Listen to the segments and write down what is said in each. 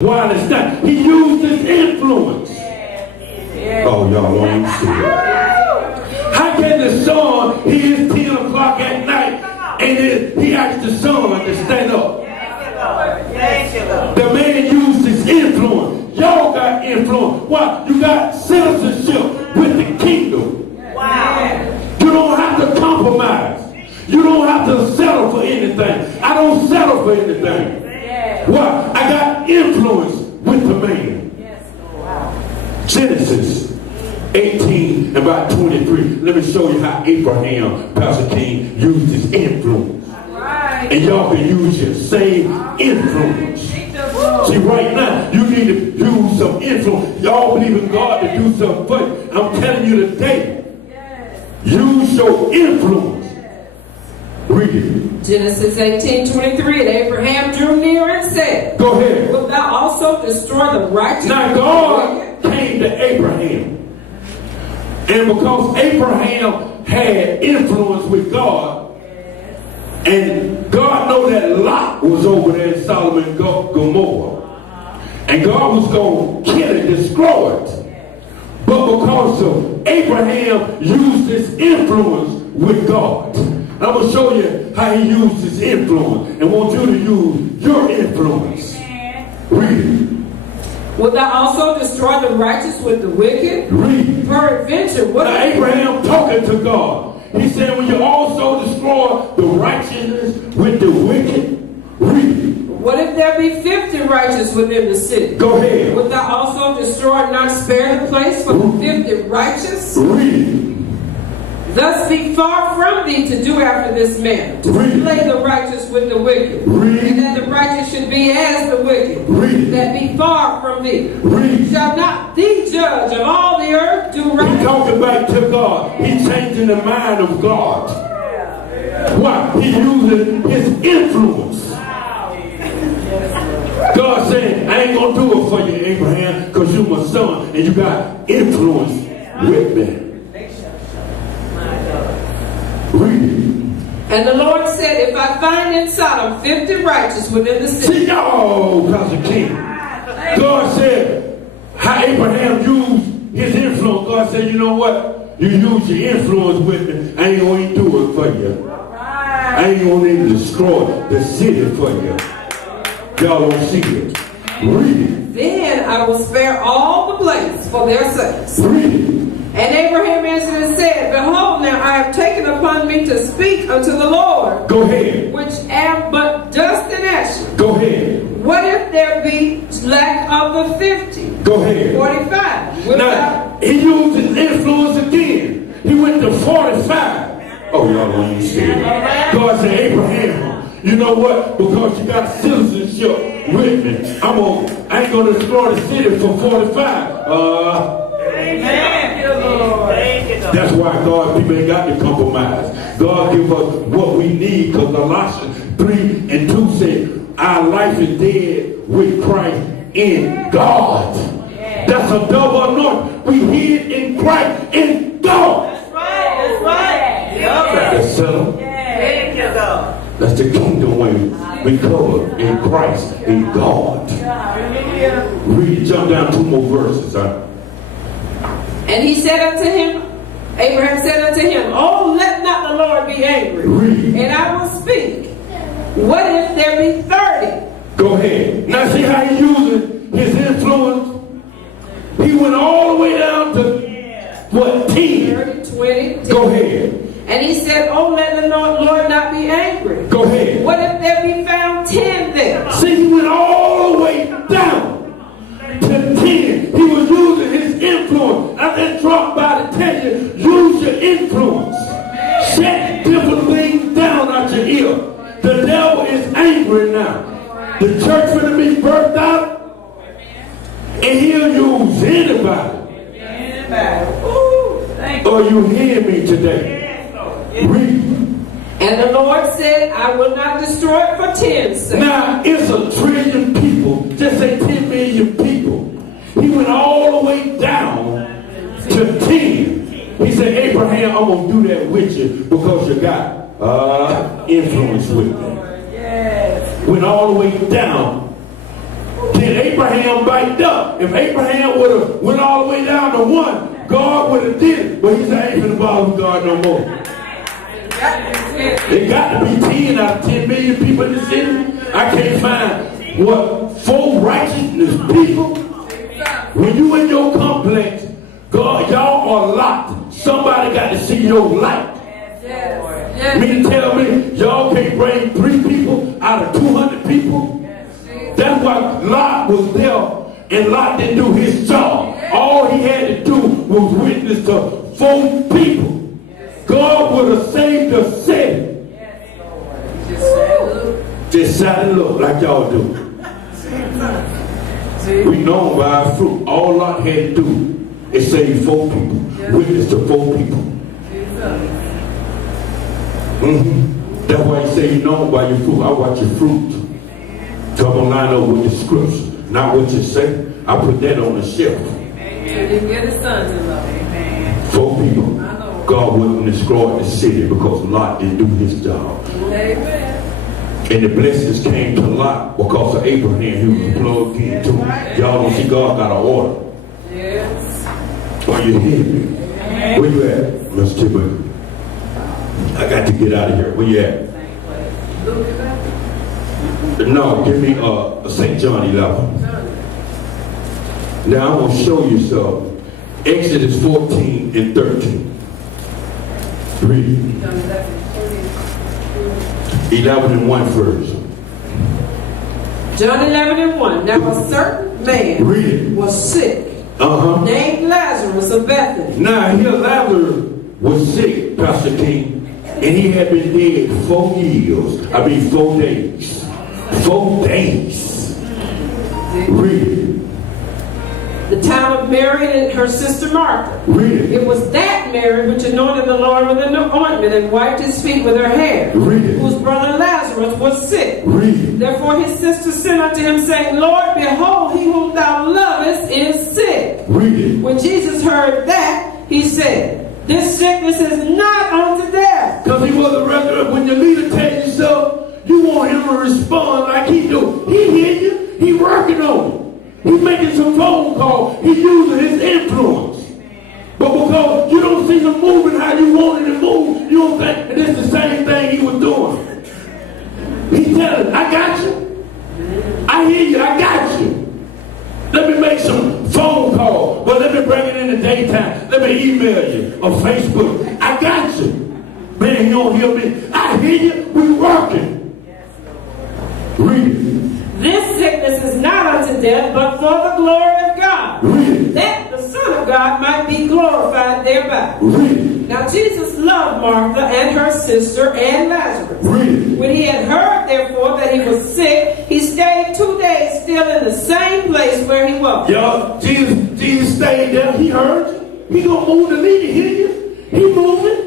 While it's not, he used his influence. Oh, y'all don't understand. How can the son, he is 10 o'clock at night, and then he asked the son to stand up? The man used his influence. Y'all got influence. Why? You got citizenship with the kingdom. You don't have to compromise. You don't have to settle for anything. I don't settle for anything. Why? I got influence with the man. Genesis 18, about 23. Let me show you how Abraham, Pastor King, used his influence. And y'all can use your same influence. See, right now, you need to use some influence. Y'all believe in God to do something for you. I'm telling you today, use your influence. Read it. Genesis 18:23, and Abraham drew near and said, Go ahead. Wilt thou also destroy the righteous? Now God came to Abraham. And because Abraham had influence with God, and God knew that Lot was over there in Sodom and Gomorrah, and God was going to kill it, destroy it. But because of Abraham used his influence with God, I'm going to show you how he used his influence and want you to use your influence. Read it. Wilt thou also destroy the righteous with the wicked? Read. Peradventure, what? Now Abraham talking to God. He said, will you also destroy the righteousness with the wicked? Read. What if there be 50 righteous within the city? Go ahead. Wilt thou also destroy and not spare the place for the 50 righteous? Read. Thus be far from thee to do after this manner, to slay the righteous with the wicked, and that the righteous should be as the wicked, that be far from thee. Shall not thee judge of all the earth do right? He's talking back to God. He's changing the mind of God. Why? He's using his influence. God saying, I ain't going to do it for you, Abraham, because you're my son, and you got influence with me. Read it. And the Lord said, if I find in Sodom 50 righteous within the city. See, y'all, Pastor King. God said, how Abraham used his influence. God said, you know what? You use your influence with me. I ain't going to do it for you. I ain't going to even destroy the city for you. Y'all don't see it. Read it. Then I will spare all the place for their sakes. Read it. And Abraham answered and said, Behold, now I have taken upon me to speak unto the Lord. Go ahead. Which am but dust and ashes. Go ahead. What if there be lack of the 50? Go ahead. 45. Now, he used his influence again. He went to 45. Oh, y'all don't understand. God said, Abraham, you know what? Because you got citizenship with me, I ain't going to destroy the city for 45. Amen. That's why God, people ain't got to compromise. God give us what we need, because Colossians 3:2 said, our life is dead with Christ in God. That's a double anointing. We hid in Christ in God. That's right. That's settled. That's the kingdom way we cover in Christ in God. Read, jump down 2 more verses. And he said unto him, Abraham said unto him, Oh, let not the Lord be angry, and I will speak. What if there be 30? Go ahead. Now see how he using his influence? He went all the way down to, what, 10? 30, 20, 10. Go ahead. And he said, Oh, let the Lord not be angry. Go ahead. What if there be found 10 there? See, he went all the way down to 10. He was using his influence. I just dropped by to tell you, use your influence. Set different things down out your ear. The devil is angry now. The church going to be birthed out, and he'll use anybody. Oh, you hear me today? Read. And the Lord said, I will not destroy it for 10 sake. Now, it's 1 trillion people. Just say 10 million people. He went all the way down to 10. He said, Abraham, I'm going to do that with you because you got influence with me. Went all the way down. Then Abraham backed up. If Abraham would have went all the way down to 1, God would have did it. But he said, I ain't finna bother with God no more. There got to be 10 out of 10 million people in the city. I can't find, 4 righteousness people? When you in your complex, God, y'all are locked. Somebody got to see your light. Me to tell me, y'all can't bring 3 people out of 200 people? That's why Lot was there, and Lot didn't do his job. All he had to do was witness to 4 people. God would have saved the city. Just sat and look like y'all do. We know by our fruit. All Lot had to do is save 4 people. Witness to 4 people. That's why you say you know by your fruit. I watch your fruit. Come on, line up with the scripture, not what you say. I put that on the shelf. Didn't get his sons in love. 4 people. God wouldn't destroy the city because Lot didn't do his job. Amen. And the blessings came to Lot because of Abraham. He was plugged in too. Y'all don't see God got an order. Yes. Are you hearing me? Where you at, Mr. Timothy? I got to get out of here. Where you at? No, give me St. John 11. Now I'm going to show you something. Exodus 14 and 13. Read. 11 and 1 first. John 11 and 1. Now a certain man was sick, named Lazarus of Bethany. Now here Lazarus was sick, Pastor King, and he had been dead 4 years. 4 days. 4 days. Read. The town of Mary and her sister Martha. Read. It was that Mary which anointed the Lord with an ointment and wiped his feet with her hair. Read. Whose brother Lazarus was sick. Read. Therefore his sister sent unto him, saying, Lord, behold, he whom thou lovest is sick. Read. When Jesus heard that, he said, this sickness is not unto death. Because he was a resident. When your leader tells you so, you want him to respond like he do. He hear you. He working on it. He's making some phone calls. He's using his influence. But because you don't see him moving how you wanted to move, you don't think, and it's the same thing he was doing. He's telling, I got you. I hear you. I got you. Let me make some phone calls. But let me bring it in the daytime. Let me email you or Facebook. I got you. Man, you don't hear me. I hear you. We working. Read it. This sickness is not unto death, but for the glory of God, that the Son of God might be glorified thereby. Now Jesus loved Martha and her sister and Lazarus. When he had heard, therefore, that he was sick, he stayed 2 days still in the same place where he was. Y'all, Jesus stayed there. He heard you. He gonna move the leader. Hear you. He moving.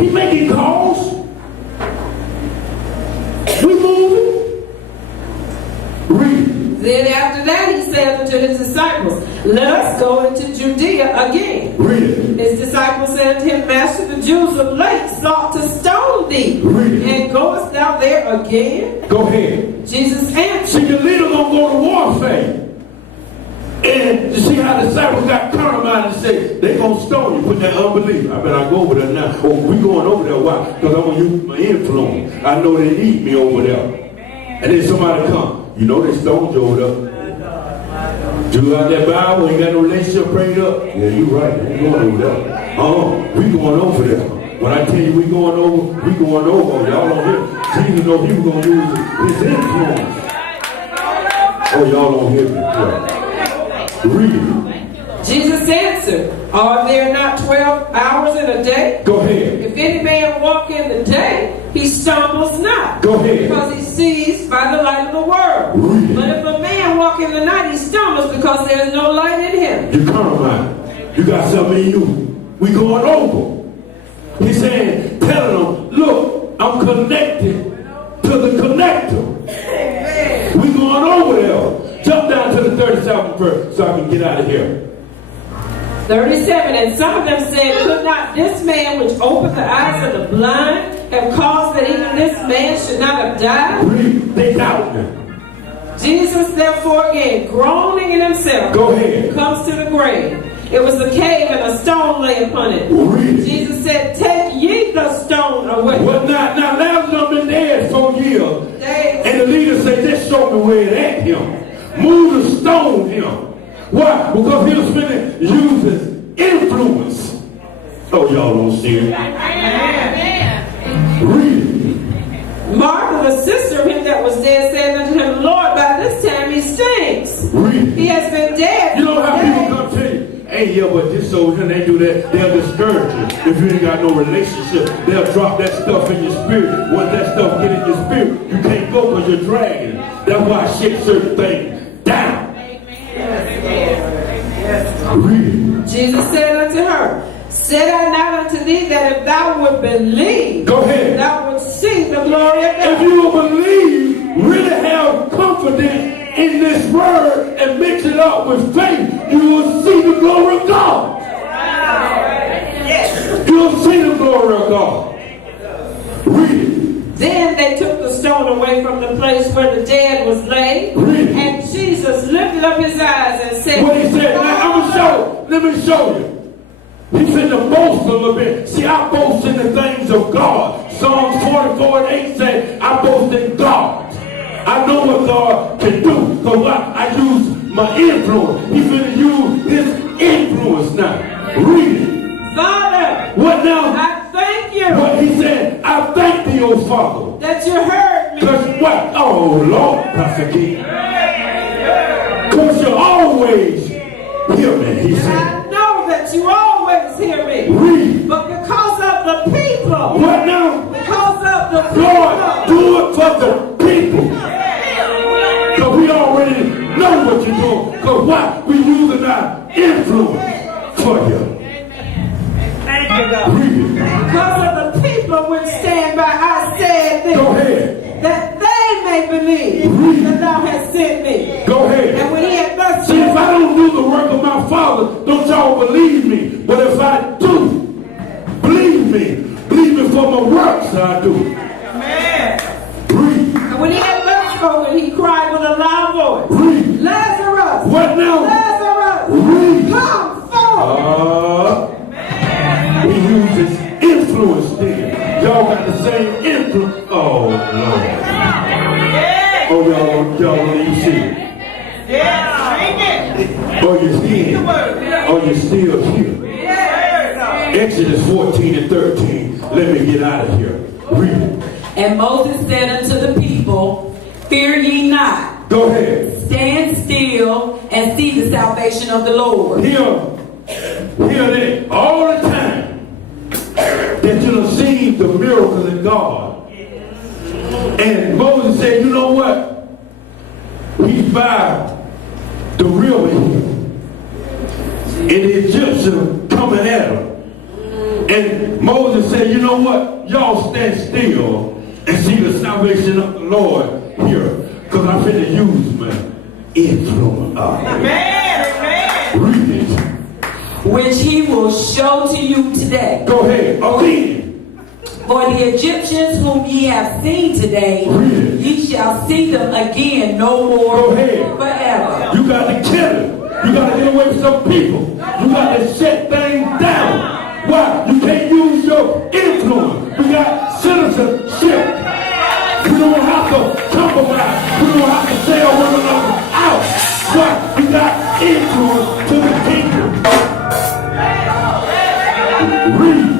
He making calls. We moving. Then after that he said unto his disciples, let us go into Judea again. His disciples said to him, Master, the Jews of late sought to stone thee. And goest thou there again? Go ahead. Jesus answered. See, the leader gonna go to warfare. And you see how the disciples got compromised and said, they gonna stone you, put that unbelief. I better go over there now. Oh, we going over there. Why? Because I'm gonna use my influence. I know they need me over there. And then somebody come. You know they stoned you over there. You got that Bible, you got no relationship prayed up. Yeah, you right. We going over there. We going over there. When I tell you we going over. Y'all don't hear. Jesus know he was going to use his influence. Oh, y'all don't hear me. Yeah. Read it. Jesus answered, are there not 12 hours in a day? Go ahead. If any man walk in the day, he stumbles not. Go ahead. Because he sees by the light of the world. Read. But if a man walk in the night, he stumbles because there is no light in him. You compromise. You got something in you. We going over. He's saying, telling them, look, I'm connected to the connector. We going over there. Jump down to the 37th verse so I can get out of here. 37, and some of them said, could not this man which opened the eyes of the blind have caused that even this man should not have died? Read. They doubt him. Jesus, therefore, again, groaning in himself, Go ahead. comes to the grave. It was a cave and a stone lay upon it. Read it. Jesus said, take ye the stone away. Well, now Lazarus been dead 4 years. And the leader said, just show me where it at him. Move the stone him. Why? Because he was finna use his influence. Oh, y'all don't see it. Read it. Martha, the sister of him that was dead, said unto him, Lord, by this time he stinks. Read it. He has been dead. You know how people come tell you, hey, yeah, but this over here, they do that, they'll discourage you. If you ain't got no relationship, they'll drop that stuff in your spirit. Once that stuff get in your spirit, you can't go because you're dragging it. That's why I shake certain things down. Read it. Jesus said unto her, said I not unto thee that if thou would believe, Go ahead. thou would see the glory of If God? you will believe, really have confidence in this word and mix it up with faith, you will see the glory of God. You will see the glory of God. Read it. Then they took the stone away from the place where the dead was laid. Read it. And Jesus lifted up his eyes and said, What he said, let me show you. He said to boast a little bit. See, I boast in the things of God. Psalms 44:8 said, I boast in God. I know what God can do. Because I use my influence. He's going to use his influence now. Read it. Father, What now? I thank you What he said, I thank thee, O Father. that you heard me. Because what? Oh, Lord, Pastor King. Because you always hear me, he And said. I know that you always hear me. Read. But because of the people, What now? because of the Lord, people, do it for the people. Because we already know what you're doing. Because what? We're using our influence for you. Read it. because of the people which stand by, I said this, Go ahead. that they may believe that thou hast sent me. Go ahead. And when he had thus See, if I don't do the work of my Father, don't y'all believe me. But if I do, believe me for my works I do. Read. and when he had thus spoken, he cried with a loud voice, Read. Lazarus, What now? Lazarus, Read. come forth. He uses influence then. Y'all got the same influence. Oh, no. Oh, y'all don't even see it. Oh, you're here. Oh, you're still here. Exodus 14:13. Let me get out of here. Read it. And Moses said unto the people, fear ye not. Go ahead. Stand still and see the salvation of the Lord. Hear that all the time that you have seen the miracles in God. And Moses said, you know what? He's by the river here. And the Egyptian coming at him. And Moses said, you know what? Y'all stand still and see the salvation of the Lord here. Because I'm finna use my influence. Read it. Which he will show to you today. Go ahead. Again. For the Egyptians whom ye have seen today, Read. ye shall see them again no more Go ahead. forever. You got to kill it. You got to get away from some people. You got to shut things down. Why? You can't use your influence. We got citizenship. We don't have to compromise. We don't have to sell one another out. Why? We got influence to the kingdom. Read.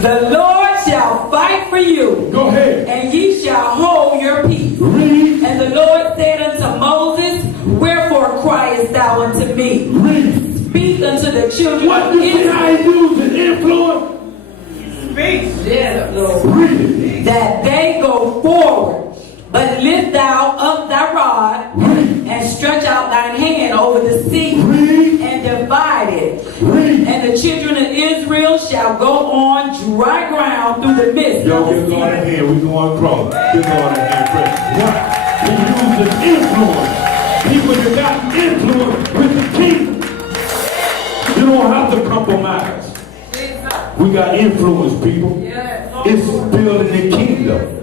The Lord shall fight for you, Go ahead. and ye shall hold your peace. Read. And the Lord said unto Moses, wherefore criest thou unto me? Read. Speak unto the children What of you see how he Israel, uses influence? Read it. that they go forward. But lift thou up thy rod, Read. and stretch out thine hand over the sea, Read. and divide it. Read. And the children of Israel shall go on dry ground through the midst Yo, of give the God a sea. hand. We going across. Give God a hand. Praise. Why? He uses influence. People that got influence with the kingdom. You don't have to compromise. We got influence, people. It's building the kingdom.